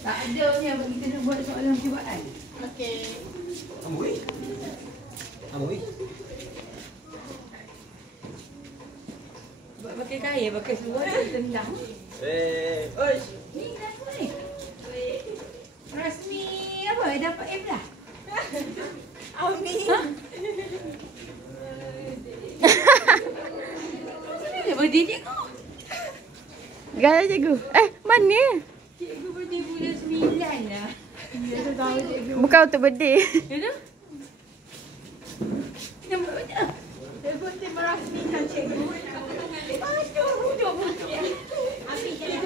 Tak ada ni bagi kita nak buat soalan percubaan. Okey. Amboi. Amboi. Buat pakai kain, pakai seluar tendang. Oi. Ni kenapa ni? Rasmi apa? Dapat M dah? Amin. Macam mana birthday cikgu? Gaya cikgu. Mana? Cikgu birthday bulan 9 lah. Ya, saya tahu cikgu. Bukan untuk birthday. Ya tu? Nampak macam? Birthday merasmikan cikgu. Aduh, budak-budak. Amin, jadi